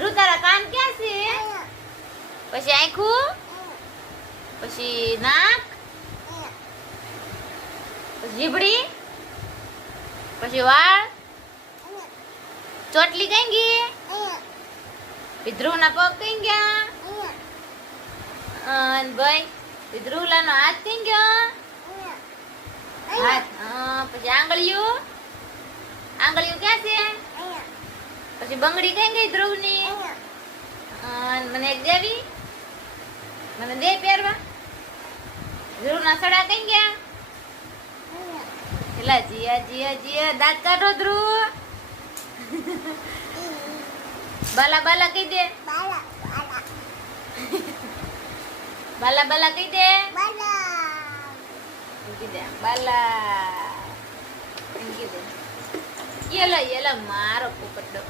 ધ્રુવ તારા કાન ક્યાં છે? પછી આંખું, પછી નાક, પછી જીભડી, પછી વાળ, ચોટલી કઈ ગઈ? ધ્રુવના પગ કઈ ગયા? અને ભાઈ ધ્રુવલાનો હાથ કઈ ગયો? હાથ. પછી આંગળીઓ, આંગળીઓ ક્યાં છે? પછી બંગડી કઈ ગઈ ધ્રુવની? મને એક દેવી, મને દે પહેરવા. ધ્રુવના સડા કઈ ગયા? એલા જીયા જીયા જીયા દાંત કાઢો ધ્રુવ. બાલા બાલા કહી દે. બાલા બાલા કહી દે. કહી દે બાલા. કહી દે. યેલા યેલા મારો પોપટો.